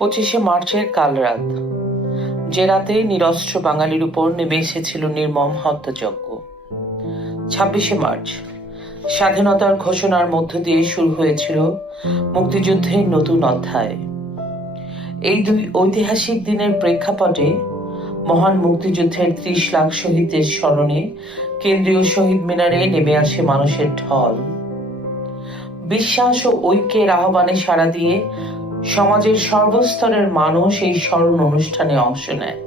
25শে মার্চের কাল রাত, যে রাতে নিরস্ত্র বাঙালির উপর নেমে এসেছিল নির্মম হত্যাযজ্ঞ। 26শে মার্চ স্বাধীনতার ঘোষণার মধ্য দিয়ে শুরু হয়েছিল মুক্তিযুদ্ধের নতুন অধ্যায়। এই দুই ঐতিহাসিক দিনের প্রেক্ষাপটে মহান মুক্তিযুদ্ধের 30 লাখ শহীদদের স্মরণে কেন্দ্রীয় শহীদ মিনারে নেমে আসে মানুষের ঢল। বিশ্বাস ও ঐক্যের আহ্বানে সাড়া দিয়ে সমাজের সর্বস্তরের মানুষ এই স্মরণ অনুষ্ঠানে অংশ নেয়।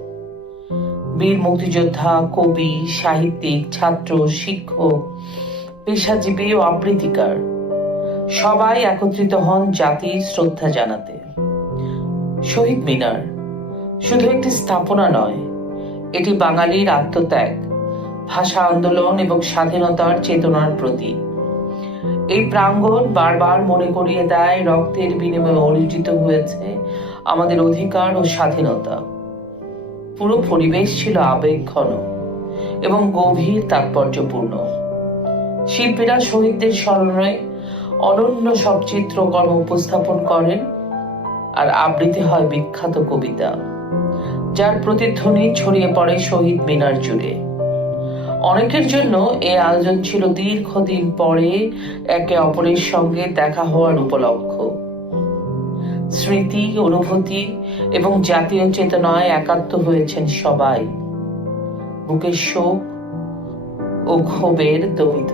বীর মুক্তিযোদ্ধা, কবি, সাহিত্যিক, ছাত্র, শিক্ষক, পেশাজীবী ও আবৃত্তিকার সবাই একত্রিত হন জাতির শ্রদ্ধা জানাতে। শহীদ মিনার শুধু একটি স্থাপনা নয়, এটি বাঙালির আত্মত্যাগ, ভাষা আন্দোলন এবং স্বাধীনতার চেতনার প্রতীক। এই প্রাঙ্গণ বারবার মনে করিয়ে দেয় রক্তের বিনিময়ে অর্জিত হয়েছে আমাদের অধিকার ও স্বাধীনতা। পুরো পরিবেশ ছিল আবেগঘন এবং গভীর তাৎপর্যপূর্ণ। শিল্পীরা শহীদদের স্মরণে অনন্য সব চিত্রকর্ম উপস্থাপন করেন, আর আবৃত্তি হয় বিখ্যাত কবিতা, যার প্রতিধ্বনি ছড়িয়ে পড়ে শহীদ মিনার জুড়ে। অনেকের জন্য এই আয়োজন ছিল দীর্ঘদিন পরে একে অপরের সঙ্গে দেখা হওয়ার উপলক্ষ। স্মৃতি, অনুভূতি এবং জাতীয় চেতনায় একাত্ম হয়েছেন সবাই, বুকের শোক ও ক্ষোভের দমিত।